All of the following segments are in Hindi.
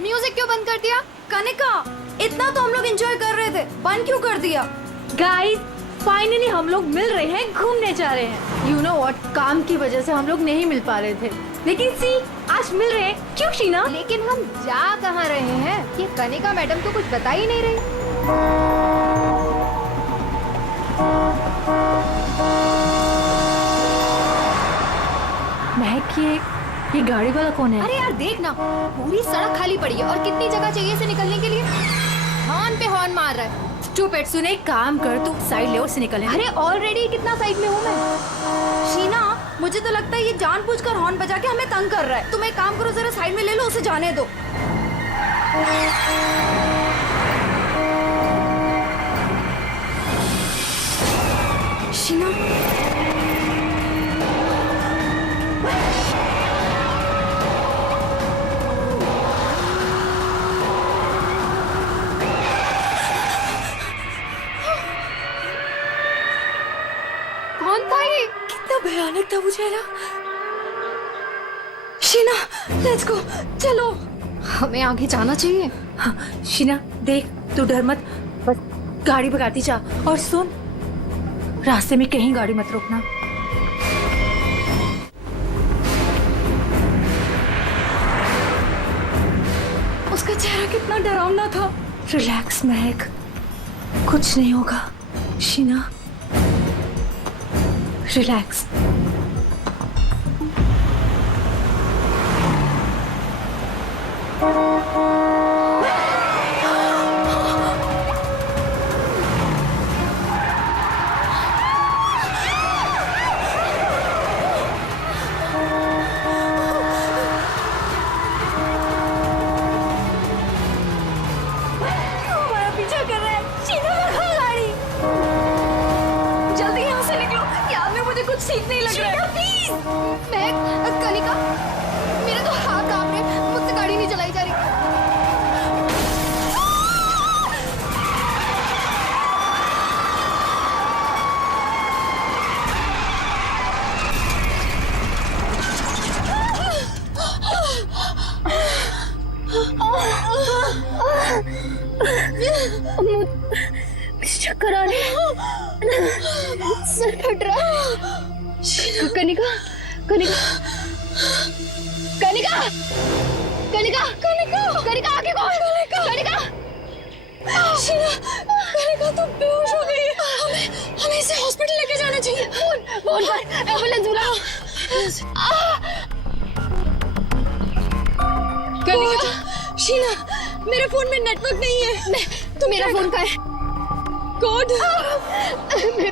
म्यूजिक क्यों बंद कर दिया? कनिका, इतना तो हम लोग एंजॉय कर रहे थे, बंद क्यों कर दिया? गाइस, फाइनली हम लोग मिल रहे हैं, घूमने जा रहे हैं। यू नो व्हाट, काम की वजह से हम लोग नहीं मिल पा रहे थे, लेकिन सी आज मिल रहे हैं। क्यों शीना? लेकिन हम जा कहाँ रहे हैं? ये कनिका मैडम तो कुछ बता ही नहीं रही। महक, ये गाड़ी वाला कौन है? अरे यार देख ना, पूरी सड़क खाली पड़ी है और कितनी जगह चाहिए इसे निकलने के लिए। हॉर्न पे हॉर्न मार रहा है। स्टूपिड, सुने, एक काम कर, तू साइड ले और से निकल। अरे ऑलरेडी कितना साइड में हूँ मैं। शीना, मुझे तो लगता है ये जानबूझकर हॉर्न बजा के हमें तंग कर रहा है। तुम एक काम करो, जरा साइड में ले लो, उसे जाने दो। शीना, कौन था ये? कितना भयानक था मुझे ना। शीना, लेट्स गो, चलो। हमें आगे जाना चाहिए। हाँ, शीना देख, तू डर मत, बस गाड़ी भगाती जा। और सुन, रास्ते में कहीं गाड़ी मत रोकना। उसका चेहरा कितना डरावना था। रिलैक्स महक, कुछ नहीं होगा। शीना, रिलैक्स। हमारा पीछा कर रहा है। शीना, भगा गाड़ी। जल्दी यहाँ से निकलो, यहाँ में मुझे कुछ ठीक नहीं लग रहा है। प्लीज। मैं कनिका, मेरे तो हाथ कांप रहे, मुझसे गाड़ी नहीं चलाई जा रही। चक्कर आ रहे, सर फट रहा। कनिका, कनिका, कनिका, कनिका, कनिका, कनिका, आगे कौन? कनिका, शीना, कनिका तो बेहोश हो गई है। हमें इसे हॉस्पिटल लेके जाना चाहिए। फोन कर, एम्बुलेंस बुलाओ। कनिका, शीना, मेरे फोन में नेटवर्क नहीं है। तो मेरा फोन का है कोड।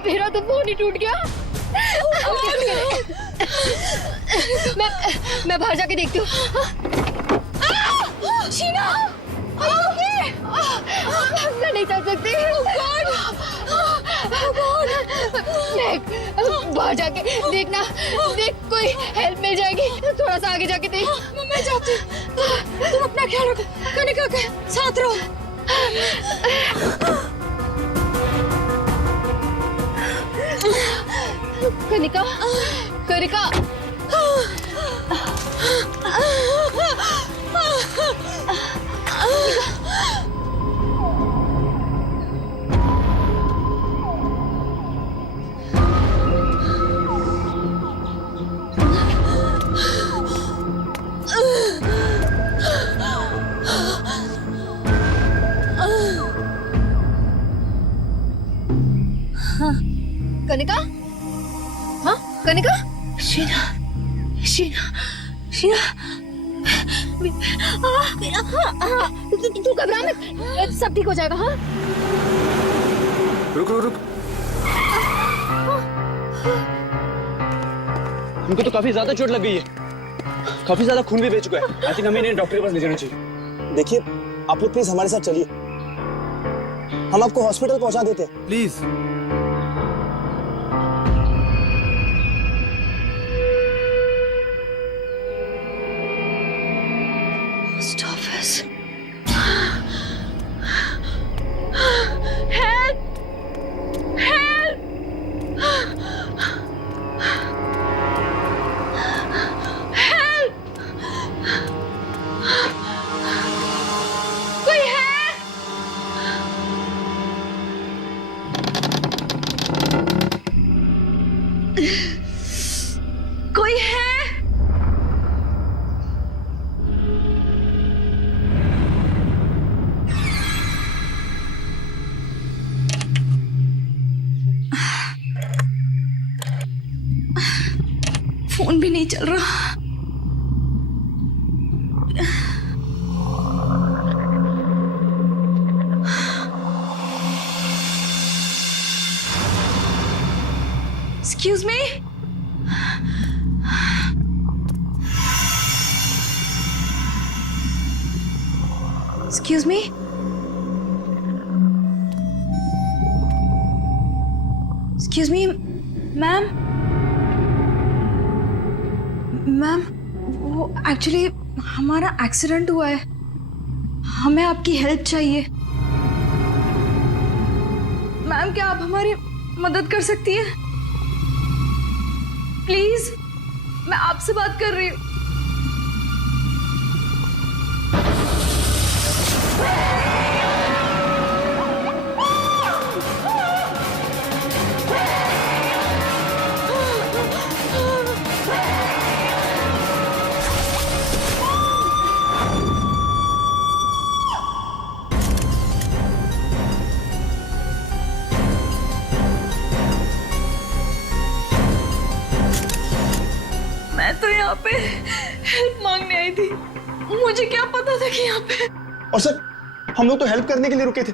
मेरा तो फोन ही टूट गया। मैं बाहर जाके देखती हूँ। शीना, मैं नहीं चल सकती। बाहर जाके देखना, देख कोई हेल्प मिल जाएगी। थोड़ा सा आगे जाके देख। मैं जाती हूँ। तुम अपना ख्याल रखो, कनिका के साथ रहो। कनिका, कनिका, कनिका, हाँ कनिका, शीना, शीना, शीना, तू घबरा मत, सब ठीक हो जाएगा। हाँ रुक रुक रुक, इनको तो काफी ज्यादा चोट लग गई है, काफी ज्यादा खून भी बह चुका है। आई थिंक हमें इन्हें डॉक्टर के पास ले जाना चाहिए। देखिए, आप लोग प्लीज हमारे साथ चलिए, हम आपको हॉस्पिटल पहुंचा देते हैं। प्लीज। Post office. नहीं चल रहा। Excuse me? Excuse me? Excuse me, ma'am. Ma'am, वो एक्चुअली हमारा एक्सीडेंट हुआ है, हमें आपकी हेल्प चाहिए। मैम, क्या आप हमारी मदद कर सकती हैं? प्लीज, मैं आपसे बात कर रही हूँ। मैं तो यहाँ पे हेल्प मांगने आई थी, मुझे क्या पता था कि यहाँ पे। और सर, हम लोग तो हेल्प करने के लिए रुके थे।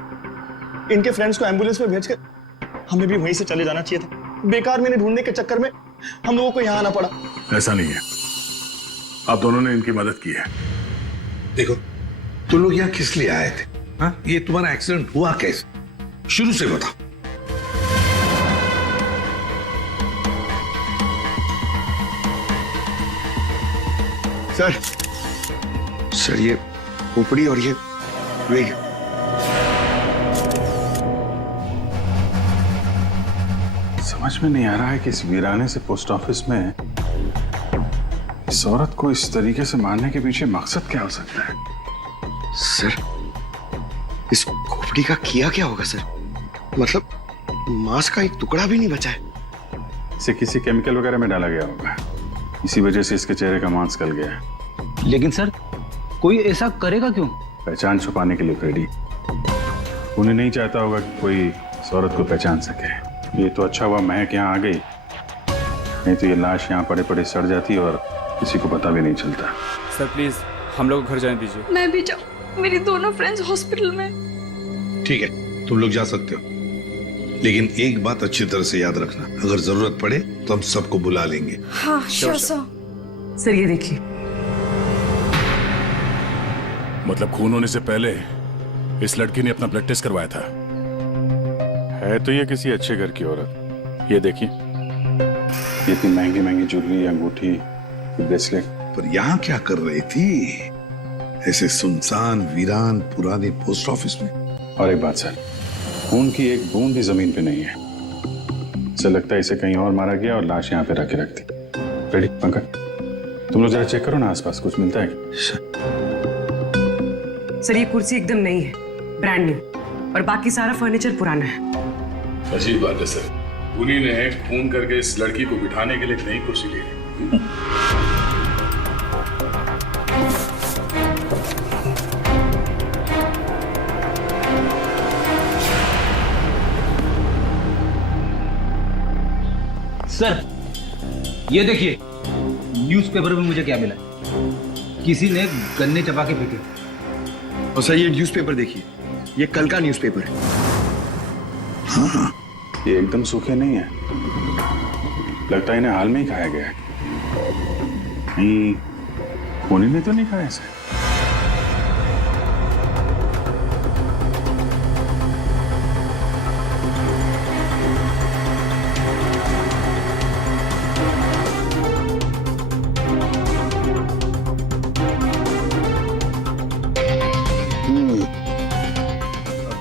इनके फ्रेंड्स को एम्बुलेंस में भेजकर हमें भी वहीं से चले जाना चाहिए था। बेकार मैंने ढूंढने के चक्कर में हम लोगों को यहाँ आना पड़ा। ऐसा नहीं है, आप दोनों ने इनकी मदद की है। देखो, तुम लोग यहाँ किस लिए आए थे? हाँ, ये तुम्हारा एक्सीडेंट हुआ कैसे? शुरू से बताओ। सर ये खोपड़ी और ये वेग। समझ में नहीं आ रहा है कि इस वीराने से पोस्ट ऑफिस में इस औरत को इस तरीके से मारने के पीछे मकसद क्या हो सकता है। सर, इस खोपड़ी का किया क्या होगा सर? मतलब मांस का एक टुकड़ा भी नहीं बचा है। इसे किसी केमिकल वगैरह में डाला गया होगा, इसी वजह से इसके चेहरे का मांस गल गया है। लेकिन सर, कोई ऐसा करेगा क्यों? पहचान छुपाने के लिए फ्रेडी। उन्हें नहीं चाहता होगा कि कोई इस औरत को पहचान सके। ये तो अच्छा हुआ महक यहाँ आ गई, नहीं तो ये लाश यहाँ पड़े पड़े सड़ जाती और किसी को पता भी नहीं चलता। सर प्लीज हम लोग घर जाने दीजिए। मैं भी जाऊँ, मेरी दोनों फ्रेंड्स हॉस्पिटल में। ठीक है, तुम लोग जा सकते हो, लेकिन एक बात अच्छी तरह से याद रखना, अगर जरूरत पड़े तो हम सबको बुला लेंगे। हाँ श्योर सर। सर ये देखिए, मतलब खून होने से पहले इस लड़की ने अपना ब्लड टेस्ट करवाया था। है तो ये किसी अच्छे घर की औरत। ये देखिए, ये इतनी महंगी महंगी ज्वेलरी, अंगूठी, ब्रेसलेट। पर यहाँ क्या कर रही थी ऐसे सुनसान वीरान पुराने पोस्ट ऑफिस में? और एक बात सर, खून की एक बूंद भी जमीन पे नहीं है। ऐसा लगता है इसे कहीं और मारा गया और लाश यहाँ पे रख के रख दी। रेडी पंकज, तुम लोग जरा चेक करो ना आसपास कुछ मिलता है क्या? सर ये कुर्सी एकदम नई है, ब्रांड न्यू, और बाकी सारा फर्नीचर पुराना है। अजीब बात है सर, उन्हीं ने खून करके इस लड़की को बिठाने के लिए एक नई कुर्सी ली। सर, ये देखिए, न्यूज़पेपर में मुझे क्या मिला? किसी ने गन्ने चबा के फेंके। और सर ये न्यूज़पेपर देखिए, ये कल का न्यूज़पेपर है। हाँ, ये एकदम सूखे नहीं है, लगता है इन्हें हाल में ही खाया गया है। नहीं, खूनी ने तो नहीं खाया इसे।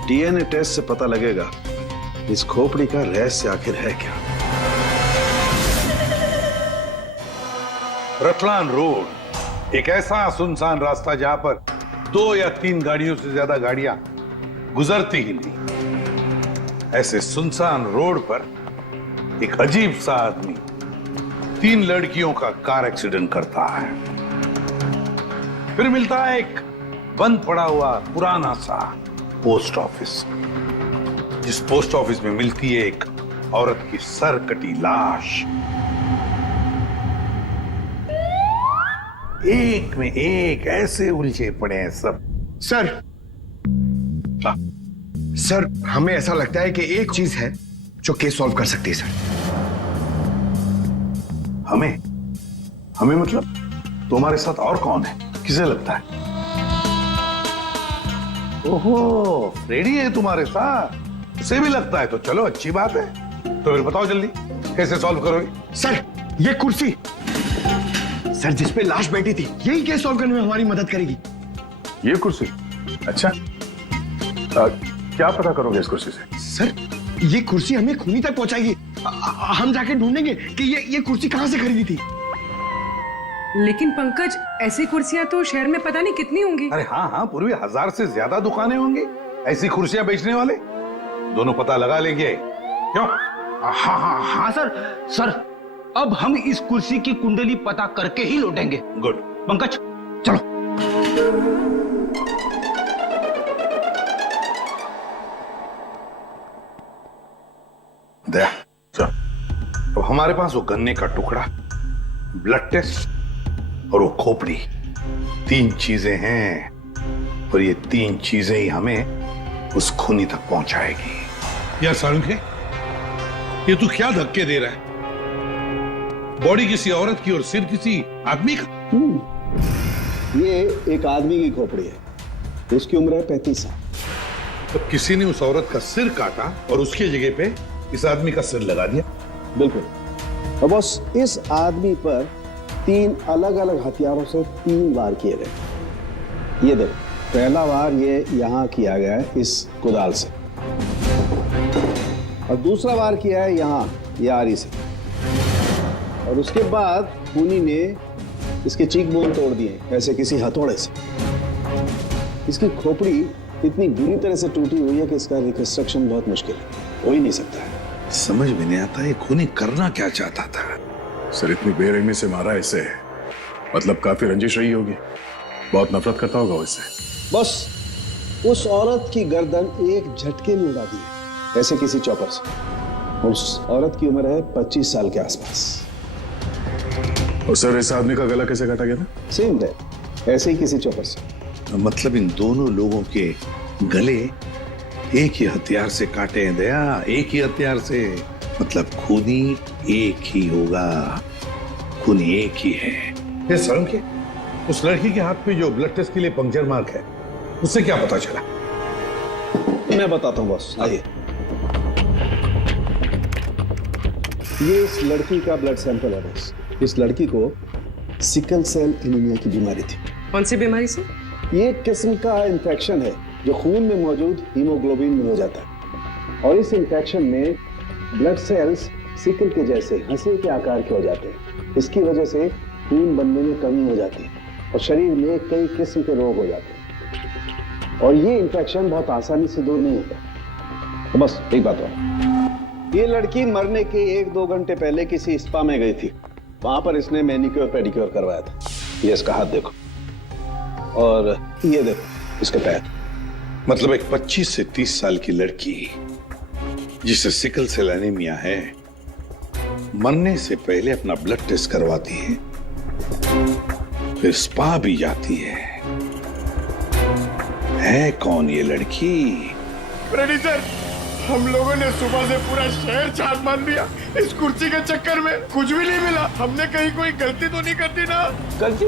डीएनए टेस्ट से पता लगेगा इस खोपड़ी का रहस्य आखिर है क्या। रतलान रोड एक ऐसा सुनसान रास्ता जहां पर 2 या 3 गाड़ियों से ज्यादा गाड़ियां गुजरती ही नहीं। ऐसे सुनसान रोड पर एक अजीब सा आदमी 3 लड़कियों का कार एक्सीडेंट करता है। फिर मिलता है एक बंद पड़ा हुआ पुराना सा पोस्ट ऑफिस, जिस पोस्ट ऑफिस में मिलती है एक औरत की सर कटी लाश। एक में एक ऐसे उलझे पड़े हैं सब। सर, सर हमें ऐसा लगता है कि एक चीज है जो केस सॉल्व कर सकती है सर। हमें हमें मतलब तुम्हारे साथ और कौन है, किसे लगता है? ओहो, फ्रेडी है तुम्हारे साथ, उसे भी लगता है तो चलो अच्छी बात है। तो फिर बताओ जल्दी कैसे सॉल्व करोगे? सर ये कुर्सी सर जिस पे लाश बैठी थी, यही केस सॉल्व करने में हमारी मदद करेगी। ये कुर्सी? अच्छा, क्या पता करोगे इस कुर्सी से? सर ये कुर्सी हमें खूनी तक पहुंचाएगी। हम जाके ढूंढेंगे कि ये कुर्सी कहां से खरीदी थी। लेकिन पंकज, ऐसी कुर्सियां तो शहर में पता नहीं कितनी होंगी। अरे हाँ हाँ, पूर्वी 1000 से ज्यादा दुकानें होंगी ऐसी कुर्सियां बेचने वाले। दोनों पता लगा लेंगे, क्यों? हाँ हाँ हाँ सर, सर अब हम इस कुर्सी की कुंडली पता करके ही लौटेंगे। गुड। पंकज चलो। दया चल। अब हमारे पास वो गन्ने का टुकड़ा, ब्लड टेस्ट और वो खोपड़ी, 3 चीजें हैं और ये 3 चीजें ही हमें उस खूनी तक पहुंचाएगी। यार सारुंखे, ये तू क्या धक्के दे रहा है? बॉडी किसी औरत की और सिर किसी आदमी का। ये एक आदमी की खोपड़ी है, उसकी उम्र है 35 साल। तो किसी ने उस औरत का सिर काटा और उसकी जगह पे इस आदमी का सिर लगा दिया। बिल्कुल। और बस इस आदमी पर 3 अलग अलग हथियारों से 3 वार किए गए। ये देखो, पहला वार ये यहां किया गया है इस कुदाल से, और दूसरा वार किया है यहां ये आरी से, और उसके बाद खूनी ने इसके चीक बोन तोड़ दिए ऐसे किसी हथौड़े से। इसकी खोपड़ी इतनी बुरी तरह से टूटी हुई है कि इसका रिकंस्ट्रक्शन बहुत मुश्किल है, हो ही नहीं सकता है। समझ में नहीं आता ये खूनी करना क्या चाहता था। सर इतनी बेरहमी से मारा इसे, मतलब काफी रंजिश रही होगी, बहुत नफरत करता होगा वो इससे। बस उस औरत की गर्दन एक झटके में उड़ा दी ऐसे किसी चॉपर से। उस औरत की उम्र है 25 साल के आसपास। और सर इस आदमी का गला कैसे काटा गया था? सेम डे, ऐसे ही किसी चॉपर से। मतलब इन दोनों लोगों के गले एक ही हथियार से काटे हैं दया, एक ही हथियार से। मतलब खूनी एक ही होगा, खूनी एक ही है। ये सारुंखे, उस लड़की के हाथ पे जो ब्लड टेस्ट के लिए पंक्चर मार्क है, उससे क्या पता चला? मैं बताता हूँ बॉस, आइए। ये इस लड़की का ब्लड सैंपल है बॉस। इस लड़की को सिकल सेल एनीमिया की बीमारी थी। कौन सी बीमारी से? ये एक किस्म का इन्फेक्शन है जो खून में मौजूद हीमोग्लोबिन में हो जाता है, और इस इन्फेक्शन में ब्लड सेल्स सिकल के जैसे हंसी के आकार के हो जाते हैं। इसकी वजह से खून बनने में कमी हो जाती है और शरीर में कई किस्म के रोग हो जाते हैं, और ये इन्फेक्शन बहुत आसानी से दूर नहीं होता। तो बस एक बात और, ये लड़की मरने के 1-2 घंटे पहले किसी स्पा में गई थी। वहां पर इसने मैनिक्योर पेडिक्योर करवाया था। ये इसका हाथ देखो, और ये देखो इसके पैर। मतलब एक 25 से 30 साल की लड़की जिसे सिकल सेल एनीमिया है, मरने से पहले अपना ब्लड टेस्ट करवाती है, फिर स्पा भी जाती है कौन ये लड़की? फ्रेडी सर, हम लोगों ने सुबह से पूरा शहर छान मान दिया। इस कुर्सी के चक्कर में कुछ भी नहीं मिला। हमने कहीं कोई गलती तो नहीं कर दी ना? गलती?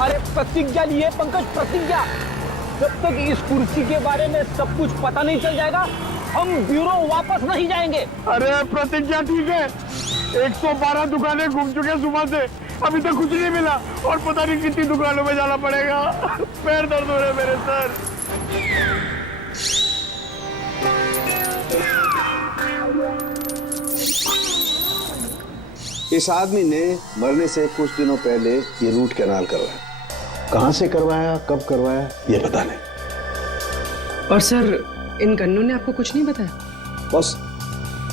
अरे प्रतिज्ञा लिए पंकज, प्रतिज्ञा। जब तक इस कुर्सी के बारे में सब कुछ पता नहीं चल जाएगा, हम ब्यूरो वापस नहीं जाएंगे। अरे प्रतिज्ञा ठीक है, 112 दुकानें घूम चुके हैं सुबह से, अभी तक कुछ नहीं मिला, और पता नहीं कितनी दुकानों में जाना पड़ेगा। पैर दर्द हो रहे मेरे सर। इस आदमी ने मरने से कुछ दिनों पहले ये रूट कैनाल करवाया। कहां से करवाया, कब करवाया, ये पता नहीं। और सर इन गन्नों ने आपको कुछ नहीं बताया? बस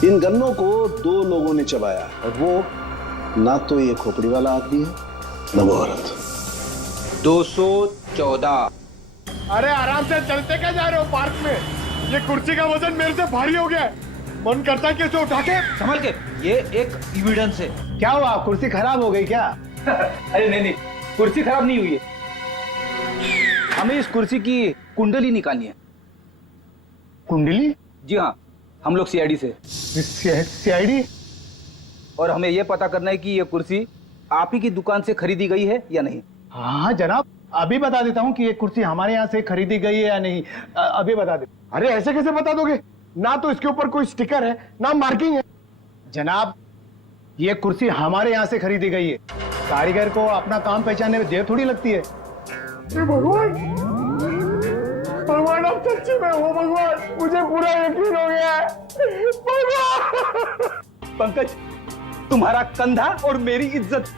इन गन्नों को 2 लोगों ने चबाया, और वो ना तो ये खोपड़ी वाला आदमी है, ना वो औरत। 214। अरे आराम से चलते क्या जा रहे हो पार्क में? ये कुर्सी का वजन मेरे से भारी हो गया है, मन करता है कि इसे उठा के। संभल के, ये एक एविडेंस है। क्या हुआ, कुर्सी खराब हो गई क्या? अरे नहीं नहीं, कुर्सी खराब नहीं हुई है, हमें इस कुर्सी की कुंडली निकालनी है। कुंडली? जी हाँ, हम लोग सीआईडी से। सीआईडी? और हमें यह पता करना है कि ये कुर्सी आप ही की दुकान से खरीदी गई है या नहीं। हाँ जनाब, अभी बता देता हूँ कि ये कुर्सी हमारे यहाँ से खरीदी गई है या नहीं। अभी बता दे। अरे ऐसे कैसे बता दोगे? ना तो इसके ऊपर कोई स्टिकर है, ना मार्किंग है। जनाब, ये कुर्सी हमारे यहाँ से खरीदी गई है। कारीगर को अपना काम पहचानने में देर थोड़ी लगती है। भगवान, भगवान अब सच्ची में हो भगवान, मुझे पूरा यकीन हो गया है। भगवान! पंकज, तुम्हारा कंधा और मेरी इज्जत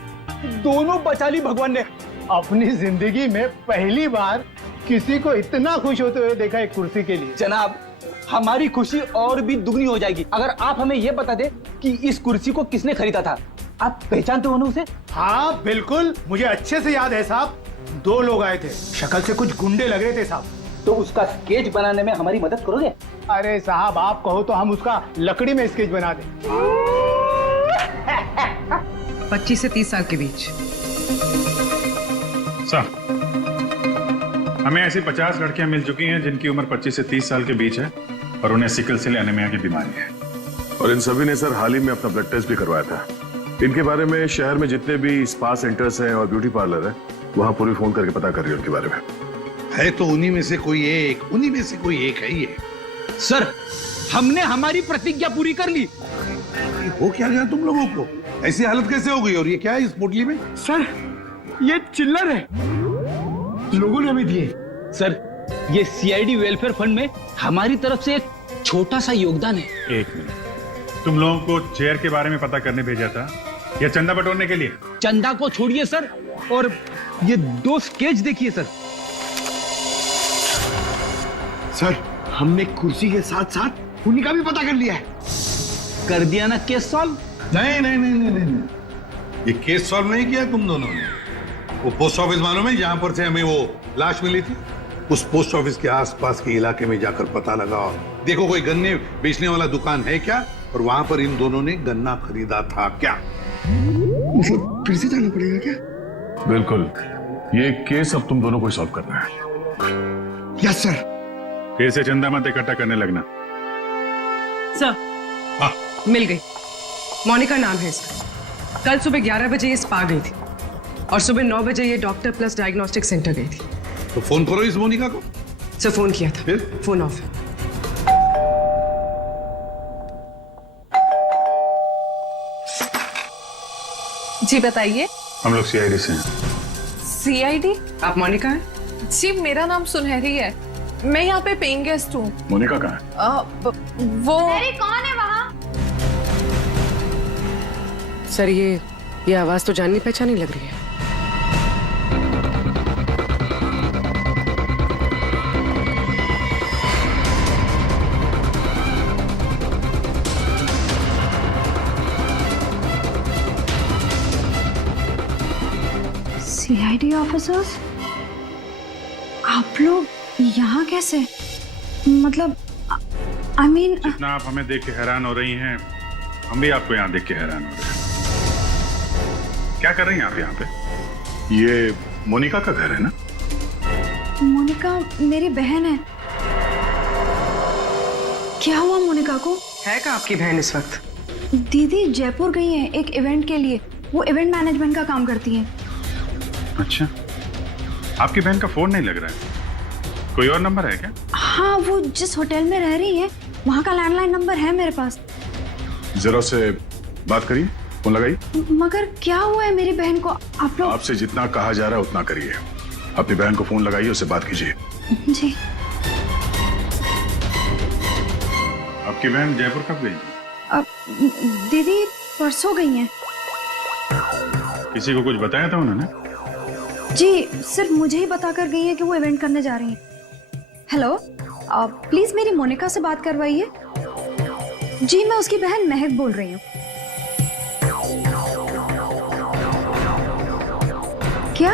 दोनों बचा ली भगवान ने। अपनी जिंदगी में पहली बार किसी को इतना खुश होते हुए देखा एक कुर्सी के लिए। जनाब, हमारी खुशी और भी दुगनी हो जाएगी अगर आप हमें यह बता दे कि इस कुर्सी को किसने खरीदा था। आप पहचानते हो ना उसे? हाँ बिल्कुल, मुझे अच्छे से याद है साहब। 2 लोग आए थे, शक्ल से कुछ गुंडे लग रहे थे साहब। तो उसका स्केच बनाने में हमारी मदद करोगे? अरे साहब, आप कहो तो हम उसका लकड़ी में स्केच बना दें। 25 से 30 साल के बीच। सर, हमें ऐसी 50 लड़कियां मिल चुकी हैं जिनकी उम्र 25 से 30 साल के बीच है और उन्हें सिकल सेल एनीमिया की बीमारी है। और इन सभी ने सर हाल ही में अपना ब्लड टेस्ट भी करवाया था। इनके बारे में शहर में जितने भी स्पा सेंटर्स हैं और ब्यूटी पार्लर है, वहां पूरी फोन करके पता कर रही है उनके बारे में। है तो उन्हीं में से कोई एक, उन्हीं में से कोई एक है ये। सर, हमने हमारी प्रतिज्ञा पूरी कर ली। हो क्या गया तुम लोगों को? ऐसी हालत कैसे हो गई? और ये क्या है इस पोटली में? सर, ये चिल्लर है, लोगों ने हमें दिए। सर, ये सीआईडी वेलफेयर फंड में हमारी तरफ से एक छोटा सा योगदान है। 1 मिनट, तुम लोगों को चेयर के बारे में पता करने भेजा था या चंदा बटोरने के लिए? चंदा को छोड़िए सर, और ये 2 स्केच देखिए सर। सर, हमने कुर्सी के साथ साथ उन्हीं का भी पता कर लिया है। कर दिया ना केस सॉल्व? नहीं नहीं नहीं नहीं नहीं, ये केस सॉल्व नहीं किया तुम दोनों ने। वो पोस्ट ऑफिस मालूम है जहां पर से हमें वो लाश मिली थी? उस पोस्ट ऑफिस के आसपास के इलाके में जाकर पता लगाओ, देखो कोई गन्ने बेचने वाला दुकान है क्या, और वहां पर इन दोनों ने गन्ना खरीदा था क्या? मतलब फिर से जाना पड़ेगा क्या? बिल्कुल, ये केस अब तुम दोनों को सॉल्व करना है। Yes sir. फिर से चंदा मत इकट्ठा करने लगना। सर, मिल गई। मोनिका नाम है इसका। कल सुबह 11 बजे ये स्पा गई थी और सुबह 9 बजे ये डॉक्टर प्लस डायग्नोस्टिक सेंटर गई थी। तो फोन करो इस मोनिका को। सर, फोन किया था, फिर फोन ऑफ है। जी बताइए। हम लोग सीआईडी से हैं। सीआईडी? आप मोनिका हैं? जी, मेरा नाम सुनहरी है, मैं यहाँ पे पेइंग गेस्ट हूँ। मोनिका कहाँ है? वो अरे कौन है वहाँ? सर, ये आवाज तो जाननी पहचानी लग रही है। सीआईडी ऑफिसर्स, आप लोग यहाँ कैसे? मतलब आई मीन, जितना आप हमें देख के हैरान हो रही हैं, हम भी आपको यहाँ देख के हैरान हो रहे हैं। क्या कर रही हैं आप यहाँ पे? ये मोनिका का घर है ना? मोनिका मेरी बहन है। क्या हुआ मोनिका को? है क्या आपकी बहन इस वक्त? दीदी जयपुर गई है एक इवेंट के लिए, वो इवेंट मैनेजमेंट का काम करती है। अच्छा, आपकी बहन का फोन नहीं लग रहा है, कोई और नंबर है क्या? हाँ, वो जिस होटल में रह रही है वहाँ का लैंडलाइन नंबर है मेरे पास। जरा से बात करिए, फोन लगाइए। मगर क्या हुआ है मेरी बहन को? आप लोग आपसे जितना कहा जा रहा है उतना करिए। अपनी बहन को फोन लगाइए, उससे बात कीजिए। जी। आपकी बहन जयपुर कब गई? अब दीदी परसों गई हैं। किसी को कुछ बताया था उन्होंने? जी, सिर्फ मुझे ही बता कर गई हैं कि वो इवेंट करने जा रही हैं। हेलो, प्लीज मेरी मोनिका से बात करवाइए। जी, मैं उसकी बहन महक बोल रही हूँ। क्या?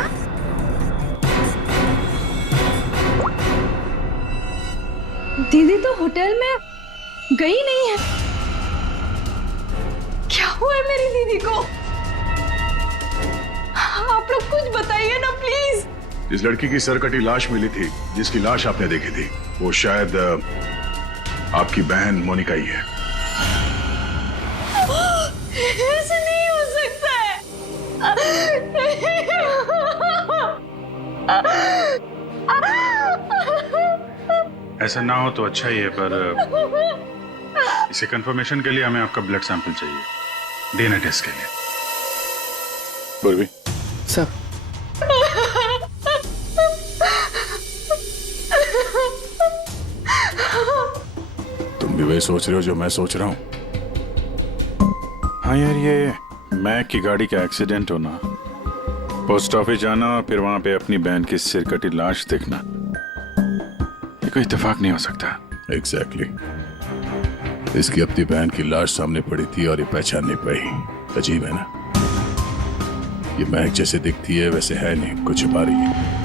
दीदी तो होटल में गई नहीं है। क्या हुआ है मेरी दीदी को? आप लोग कुछ बताइए ना प्लीज। इस लड़की की सरकटी लाश मिली थी, जिसकी लाश आपने देखी थी, वो शायद आपकी बहन मोनिका ही है। ऐसे नहीं हो सकता है। ऐसा ना हो तो अच्छा ही है, पर इसे कंफर्मेशन के लिए हमें आपका ब्लड सैंपल चाहिए डीएनए टेस्ट के लिए। पूर्वी सर, तुम भी वही सोच रहे हो जो मैं सोच रहा हूँ? हाँ यार, ये मैक की गाड़ी का एक्सीडेंट होना, पोस्ट ऑफिस जाना और फिर वहां पे अपनी बहन की सिरकटी लाश देखना, ये कोई इत्तेफाक नहीं हो सकता। एग्जैक्टली। इसकी अपनी बहन की लाश सामने पड़ी थी और ये पहचान नहीं पाई। अजीब है ना? ये महक जैसे दिखती है वैसे है नहीं, कुछ छुपा रही है।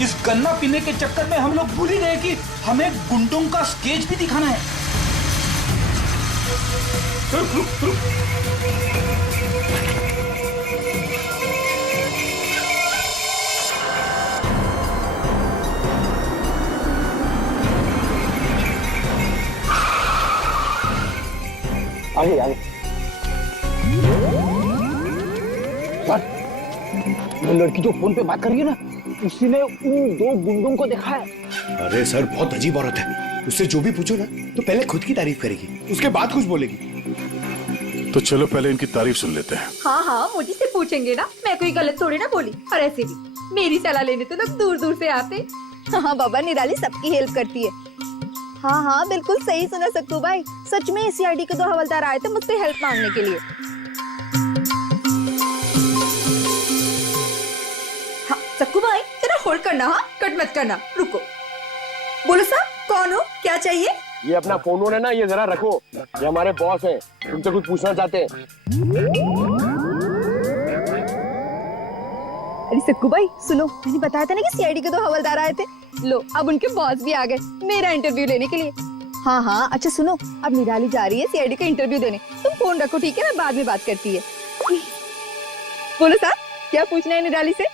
इस गन्ना पीने के चक्कर में हम लोग भूल ही गए कि हमें गुंडों का स्केच भी दिखाना है। रुक रुक रुक। आगे आगे। वो लड़की जो फोन पे बात कर रही है ना, उसी ने उन दो गुंडों को देखा है। अरे सर, बहुत अजीब औरत है। उससे जो भी पूछो ना तो पहले खुद की तारीफ करेगी, उसके बाद कुछ बोलेगी। तो चलो पहले इनकी तारीफ सुन लेते हैं। हाँ हाँ, मुझे से पूछेंगे ना, मैं कोई गलत थोड़ी ना बोली। और ऐसे भी मेरी सलाह लेने तो लोग दूर दूर से आते। हाँ बाबा, निराली सबकी हेल्प करती है। हाँ हाँ, बिल्कुल सही सुना सक्कू भाई। सच में सीआईडी के दो हवलदार आए थे मुझसे हेल्प मांगने के लिए। हाँ सक्कू भाई, तेरा होल्ड करना, हाँ कट मत करना, रुको। बोलो साहब, कौन हो, क्या चाहिए? ये अपना फोन है ना, ये जरा रखो, ये हमारे बॉस हैं, तुमसे कुछ पूछना चाहते हैं। अरे सक्कू भाई सुनो, मैंने बताया था ना कि सीआईडी के दो हवलदार आए थे। लो, अब उनके बॉस भी आ गए मेरा इंटरव्यू लेने के लिए। हाँ हाँ, अच्छा सुनो, अब निराली जा रही है सीआईडी का इंटरव्यू देने। तुम फोन रखो, ठीक है? मैं बाद में बात करती है। बोलो साहब, क्या पूछना है निराली से?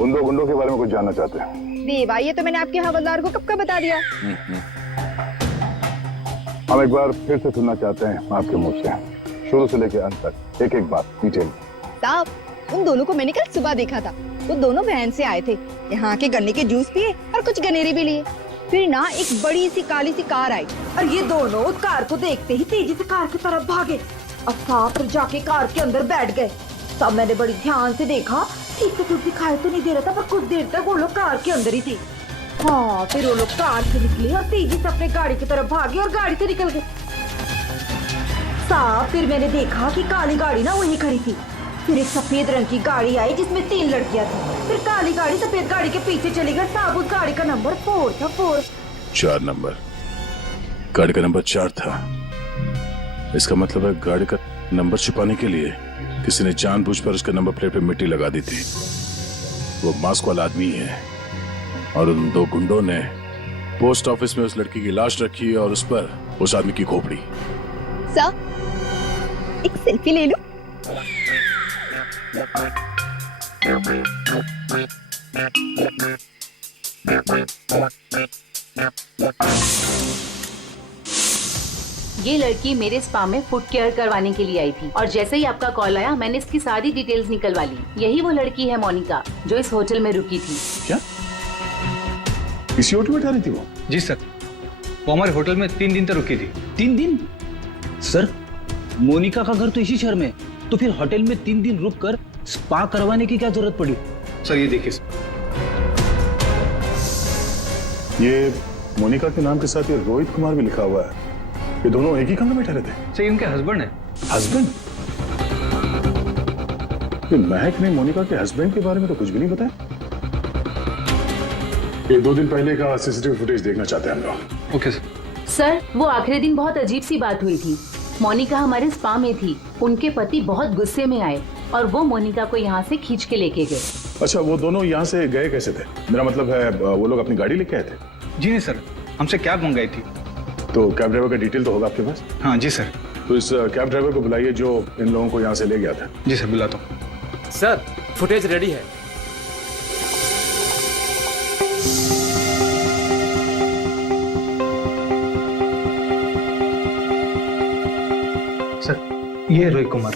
उन दो गुंडों के बारे में कुछ जानना चाहते हैं। देवा, ये तो मैंने आपके हवलदार को कब का बता दिया। हम एक बार फिर से सुनना चाहते हैं आपके मुंह से, शुरू से लेकर अंत तक, एक एक बात डिटेल। साहब, उन दोनों को मैंने कल सुबह देखा था। वो दोनों बहन से आए थे, यहाँ के गन्ने के जूस पिए और कुछ गनेरे भी लिए। फिर ना एक बड़ी सी काली सी कार आई और ये दोनों कार को देखते ही तेजी से कार की तरफ भागे और साथ जाके कार के अंदर बैठ गए। तब मैंने बड़ी ध्यान से देखा, ठीक से कुछ दिखाई तो नहीं दे रहा था, पर कुछ देर तक वो लोग कार के अंदर ही थे। हाँ, फिर वो लोग कार से निकले और तेजी से अपने गाड़ी की तरफ भागे और गाड़ी से निकल गए। साहब, फिर मैंने देखा कि काली गाड़ी ना वहीं खड़ी थी। फिर एक सफेद रंग की गाड़ी आई जिसमें 3 लड़कियां थी। फिर काली गाड़ी सफेद गाड़ी के पीछे चली गई। साहब, उस गाड़ी का नंबर 4 था। 4 नंबर, गाड़ी का नंबर 4 था। इसका मतलब है गाड़ी का नंबर छुपाने के लिए किसी ने जानबूझकर उसके नंबर प्लेट पे मिट्टी लगा दी थी। वो मास्क वाला आदमी है और उन दो गुंडों ने पोस्ट ऑफिस में उस लड़की की लाश रखी और उस पर उस आदमी की खोपड़ी। सर, एक सेल्फी ले लो। ये लड़की मेरे स्पा में फुट केयर करवाने के लिए आई थी और जैसे ही आपका कॉल आया मैंने इसकी सारी डिटेल्स निकलवा ली। यही वो लड़की है मोनिका जो इस होटल में रुकी थी। क्या इसी होटल में ठहरी थी वो? जी सर, वो हमारे होटल में 3 दिन तक रुकी थी। 3 दिन? सर, मोनिका का घर तो इसी शहर में, तो फिर होटल में 3 दिन रुककर स्पा करवाने की क्या जरूरत पड़ी? सर ये देखिए सर, ये मोनिका के नाम के साथ ये रोहित कुमार भी लिखा हुआ है। ये दोनों एक ही कमरे में ठहरे थे? सर इनके हस्बैंड है। हस्बैंड? ये महक ने मोनिका के हस्बैंड के बारे में तो कुछ भी नहीं बताया। ये 2 दिन पहले का सीसीटीवी फुटेज देखना चाहते हैं हम लोग। Okay sir. सर, वो आखिरी दिन बहुत अजीब सी बात हुई थी। मोनिका हमारे स्पा में थी, उनके पति बहुत गुस्से में आए और वो मोनिका को यहाँ से खींच के लेके गए। अच्छा, वो दोनों यहाँ से गए कैसे थे? मेरा मतलब है वो लोग अपनी गाड़ी लेके आए थे? जी नहीं सर, हमसे कैब मंगाई थी। तो कैब ड्राइवर का डिटेल तो होगा आपके पास? हाँ जी सर। तो इस कैब ड्राइवर को बुलाइए जो इन लोगों को यहाँ से ले गया था। जी सर, बुलाता हूँ। सर, फुटेज रेडी है। सर, ये रोहित कुमार।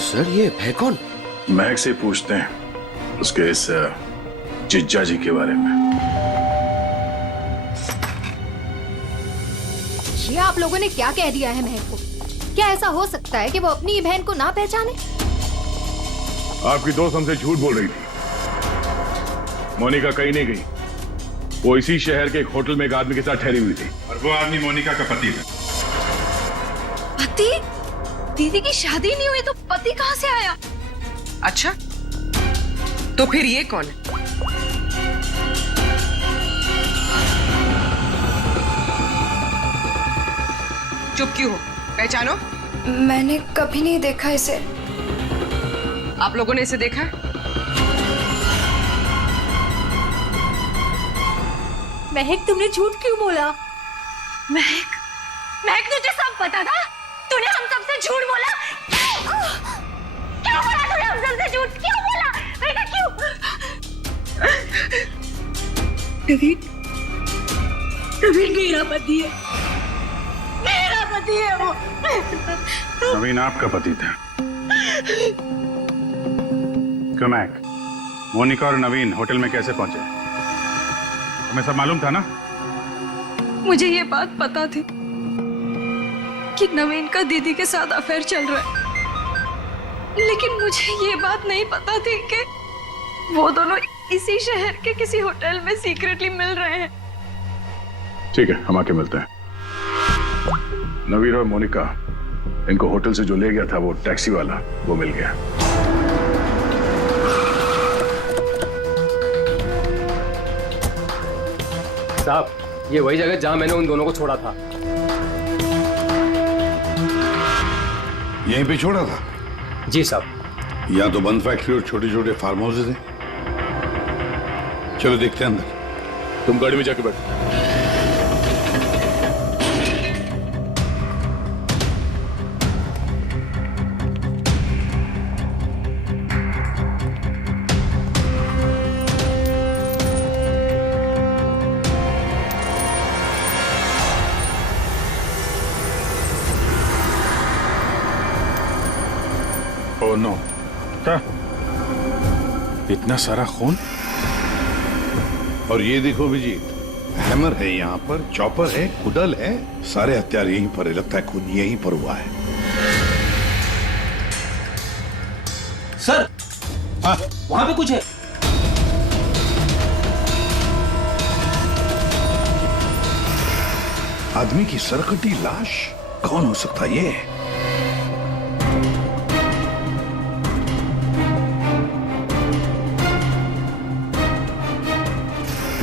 सर, ये है कौन? महक से पूछते हैं उसके इस जिज्जा जी के बारे में। ये आप लोगों ने क्या कह दिया है महक को? क्या ऐसा हो सकता है कि वो अपनी ही बहन को ना पहचाने? आपकी दोस्त हमसे झूठ बोल रही थी। मोनिका कहीं नहीं गई। वो इसी शहर के एक होटल में एक आदमी के साथ ठहरी हुई थी और वो आदमी मोनिका का पति है। पति? दीदी की शादी नहीं हुई तो पति कहाँ से आया? अच्छा, तो फिर ये कौन है? चुप क्यों हो? पहचानो। मैंने कभी नहीं देखा इसे। आप लोगों ने इसे देखा है? महक, तुमने झूठ क्यों बोला? महक, महक तुझे सब पता था? तूने हम सबसे झूठ बोला? क्यों बोला तूने हम सबसे झूठ? क्यों बोला? बेटा क्यों? नवीन मेरा पति है, मेरा पति है वो। नवीन आपका पति था? क्यों मैक, मोनिका और नवीन होटल में कैसे पहुंचे? तुम्हें सब मालूम था ना? मुझे ये बात पता थी कि नवीन का दीदी के साथ अफेयर चल रहा है, लेकिन मुझे ये बात नहीं पता थी कि वो दोनों इसी शहर के किसी होटल में सीक्रेटली मिल रहे हैं। ठीक है, हम आके मिलते हैं। नवीन और मोनिका, इनको होटल से जो ले गया था वो टैक्सी वाला, वो मिल गया। साहब, ये वही जगह जहां मैंने उन दोनों को छोड़ा था। यहीं पे छोड़ा था? जी साहब। यहाँ तो बंद फैक्ट्री और छोटे छोटे फार्म हाउसेज हैं। चलो देखते हैं अंदर। तुम गाड़ी में जाके बैठो। ओह नो, क्या? इतना सारा खून? और ये देखो विजीत, हैमर है यहाँ पर, चॉपर है, कुडल है, सारे हथियार यहीं पर है। लगता है खून यहीं पर हुआ है। सर, वहां पे कुछ है। आदमी की सरकटी लाश? कौन हो सकता है ये?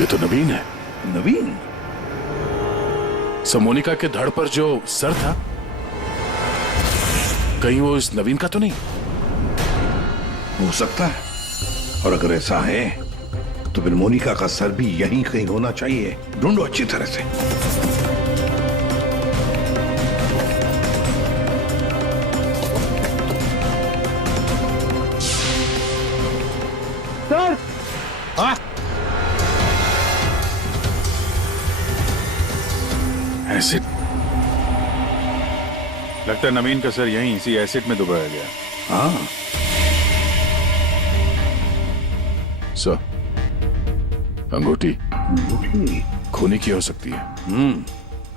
ये तो नवीन है। नवीन? मोनिका के धड़ पर जो सर था, कहीं वो इस नवीन का तो नहीं? हो सकता है, और अगर ऐसा है तो फिर मोनिका का सर भी यहीं कहीं होना चाहिए। ढूंढो अच्छी तरह से। सर, हाँ? एसिड? लगता है नवीन का सर यहीं इसी एसिड में डुबाया गया। हाँ। सर, अंगूठी खूनी की हो सकती है।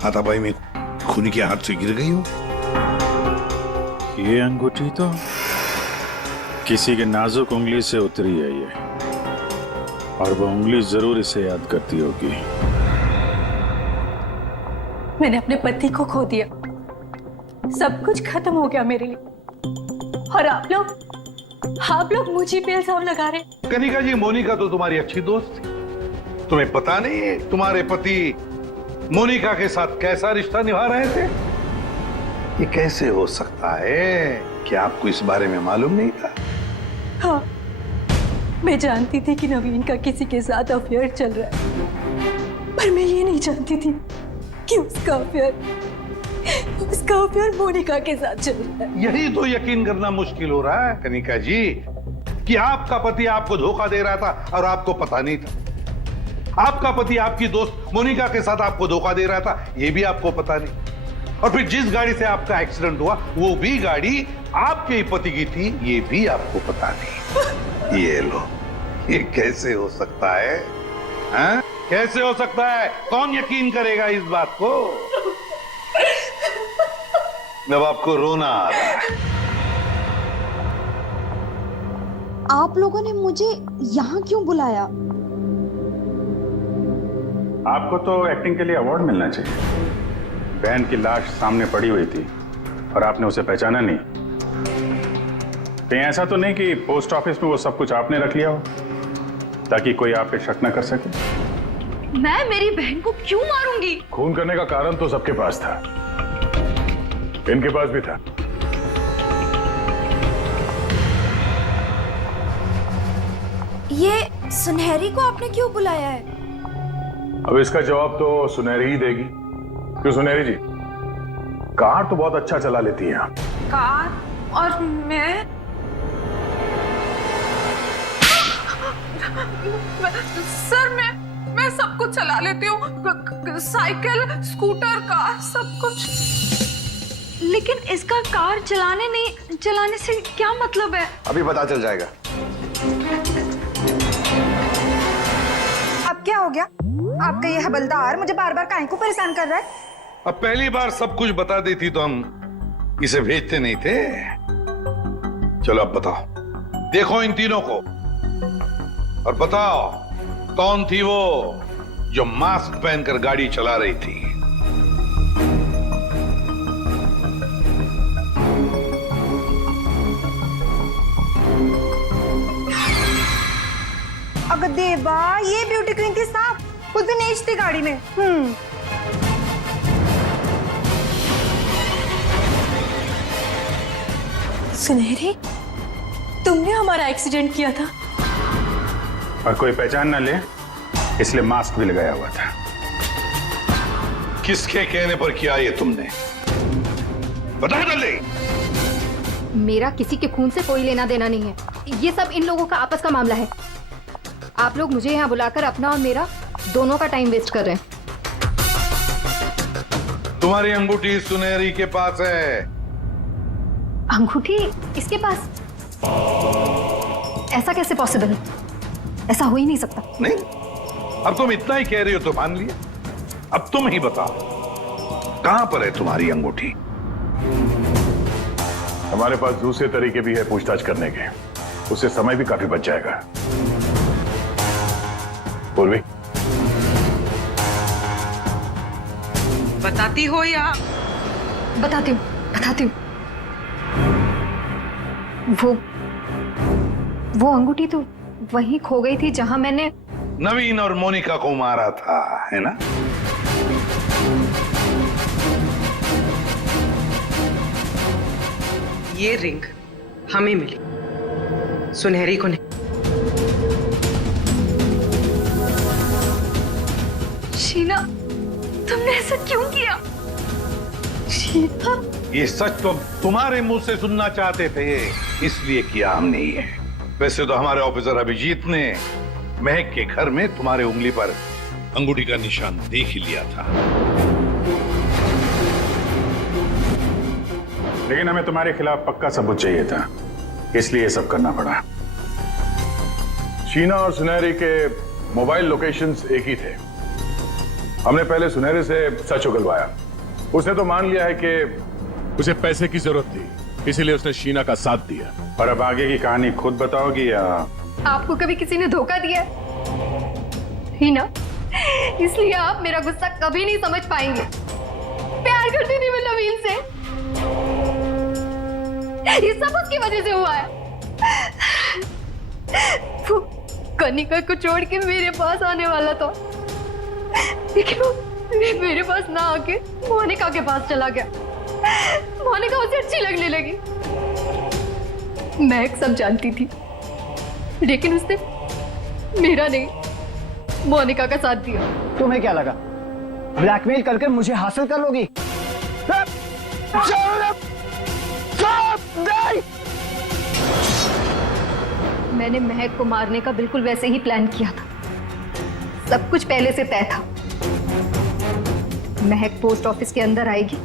हाथापाई में खूनी के हाथ से गिर गई हो। ये अंगूठी तो किसी के नाजुक उंगली से उतरी है ये, और वो उंगली जरूर इसे याद करती होगी। मैंने अपने पति को खो दिया, सब कुछ खत्म हो गया मेरे लिए, और आप लोग मुझे पे इल्जाम लगा रहे। कनिका जी, मोनिका तो तुम्हारी अच्छी दोस्त थी। तुम्हें पता नहीं है तुम्हारे पति मोनिका के साथ कैसा रिश्ता निभा रहे थे? ये कैसे हो सकता है? क्या आपको इस बारे में मालूम नहीं था? हाँ, मैं जानती थी कि नवीन का किसी के साथ अफेयर चल रहा है, पर मैं ये नहीं जानती थी कि उसका अफेयर मोनिका के साथ चल रहा है। यही तो यकीन करना मुश्किल हो रहा है कनिका जी, कि आपका पति आपको धोखा दे रहा था और आपको पता नहीं था। आपका पति आपकी दोस्त मोनिका के साथ आपको धोखा दे रहा था, ये भी आपको पता नहीं। और फिर जिस गाड़ी से आपका एक्सीडेंट हुआ वो भी गाड़ी आपके ही पति की थी, ये भी आपको पता नहीं। ये लो, ये कैसे हो सकता है? हाँ? कैसे हो सकता है? कौन यकीन करेगा इस बात को? जब आपको रोना आ रहा है। आप लोगों ने मुझे यहाँ क्यों बुलाया? आपको तो एक्टिंग के लिए अवार्ड मिलना चाहिए। बहन की लाश सामने पड़ी हुई थी और आपने उसे पहचाना नहीं। कहीं ऐसा तो नहीं कि पोस्ट ऑफिस में वो सब कुछ आपने रख लिया हो ताकि कोई आप पे शक न कर सके? मैं मेरी बहन को क्यों मारूंगी? खून करने का कारण तो सबके पास था, इनके पास भी था। ये सुनहरी को आपने क्यों बुलाया है? अब इसका जवाब तो सुनहरी ही देगी। क्यों सुनहरी जी, कार तो बहुत अच्छा चला लेती हैं आप। कार? और मैं सर मैं सब कुछ चला लेती हूँ, साइकिल, स्कूटर, कार, सब कुछ। लेकिन इसका कार चलाने से क्या मतलब है? अभी पता चल जाएगा। अब क्या हो गया? आपका ये हवलदार मुझे बार बार काहे को परेशान कर रहा है? अब पहली बार सब कुछ बता देती तो हम इसे भेजते नहीं थे। चलो अब बताओ, देखो इन तीनों को और बताओ कौन थी वो जो मास्क पहनकर गाड़ी चला रही थी? अगर देवा, ये ब्यूटी क्वीन थी साहब, खुद भी नेच थी गाड़ी में। सुनहरी, तुमने हमारा एक्सीडेंट किया था और कोई पहचान ना ले इसलिए मास्क भी लगाया हुआ था। किसके कहने पर किया ये तुमने? बता जल्दी। मेरा किसी के खून से कोई लेना देना नहीं है, ये सब इन लोगों का आपस का मामला है। आप लोग मुझे यहाँ बुलाकर अपना और मेरा दोनों का टाइम वेस्ट कर रहे हैं। तुम्हारी अंगूठी सुनहरी के पास है। अंगूठी इसके पास? ऐसा कैसे पॉसिबल है? ऐसा हो ही नहीं सकता। नहीं, अब तुम इतना ही कह रही हो तो मान लिया। अब तुम ही बताओ, कहां पर है तुम्हारी अंगूठी? हमारे पास दूसरे तरीके भी है पूछताछ करने के, उससे समय भी काफी बच जाएगा। पूर्वी, बताती हो या? बताती हूँ। वो अंगूठी तो वहीं खो गई थी जहां मैंने नवीन और मोनिका को मारा था, है ना? ये रिंग हमें मिली, सुनहरी को नहीं। शीना, तुमने ऐसा क्यों किया? शीना, ये सच तो तुम्हारे मुंह से सुनना चाहते थे, इसलिए किया हमने ये। वैसे तो हमारे ऑफिसर अभिजीत ने महक के घर में तुम्हारे उंगली पर अंगूठी का निशान देख ही लिया था। लेकिन हमें तुम्हारे खिलाफ पक्का सबूत चाहिए था, इसलिए ये सब करना पड़ा। शीना और सुनहरी के मोबाइल लोकेशंस एक ही थे। हमने पहले सुनहरी से सच उगलवाया, उसने तो मान लिया है कि उसे पैसे की जरूरत थी, इसीलिए उसने शीना का साथ दिया। और अब आगे की कहानी खुद बताओगी या? आपको कभी किसी ने धोखा दिया ही ना, इसलिए आप मेरा गुस्सा कभी नहीं समझ पाएंगे। प्यार करती थी मैं नवीन से, ये सब उसकी वजह से हुआ है। वो कनिका को छोड़ के मेरे पास आने वाला था, लेकिन मेरे पास ना आके मोनिका के पास चला गया। मोनिका उसे अच्छी लगने लगी। महक सब जानती थी, लेकिन उसने मेरा नहीं, मोनिका का साथ दिया। तुम्हें क्या लगा ब्लैकमेल करके मुझे हासिल कर लोगी? मैंने महक को मारने का बिल्कुल वैसे ही प्लान किया था। सब कुछ पहले से तय था। महक पोस्ट ऑफिस के अंदर आएगी,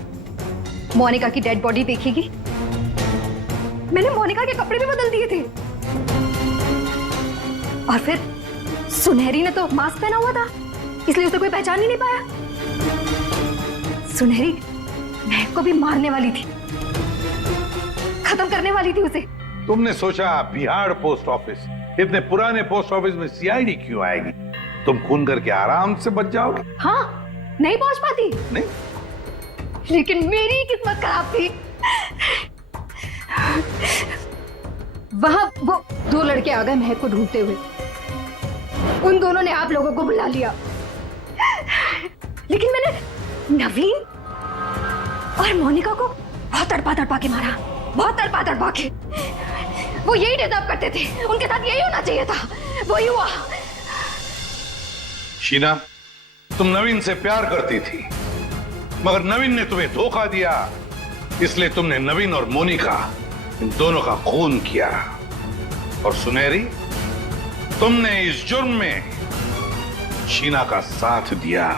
मोनिका की डेड बॉडी देखेगी। मैंने मोनिका के कपड़े भी बदल दिए थे। और फिर सुनहरी ने तो मास्क पहना हुआ था, इसलिए उसे कोई पहचान ही नहीं पाया। सुनहरी महक को भी मारने वाली थी, खत्म करने वाली थी उसे। तुमने सोचा बिहार पोस्ट ऑफिस, इतने पुराने पोस्ट ऑफिस में सीआईडी क्यों आएगी? तुम खून करके आराम से बच जाओगे। हाँ, नहीं पहुंच पाती। नहीं, लेकिन मेरी किस्मत खराब थी। वहां वो दो लड़के आ गए महक को ढूंढते हुए। उन दोनों ने आप लोगों को बुला लिया, लेकिन मैंने नवीन और मोनिका को बहुत तड़पा के मारा, बहुत तड़पा के। वो यही डिजर्व करते थे, उनके साथ यही होना चाहिए था, वही हुआ। शीना, तुम नवीन से प्यार करती थी, मगर नवीन ने तुम्हें धोखा दिया, इसलिए तुमने नवीन और मोनिका इन दोनों का खून किया। और सुनहरी, तुमने इस जुर्म में शीना का साथ दिया।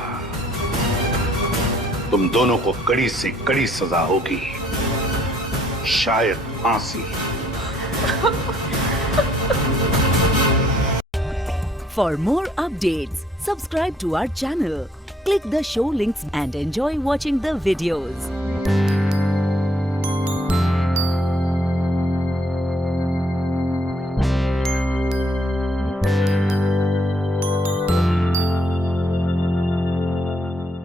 तुम दोनों को कड़ी से कड़ी सजा होगी, शायद फांसी। For more updates, subscribe to our channel, click the show links and enjoy watching the videos.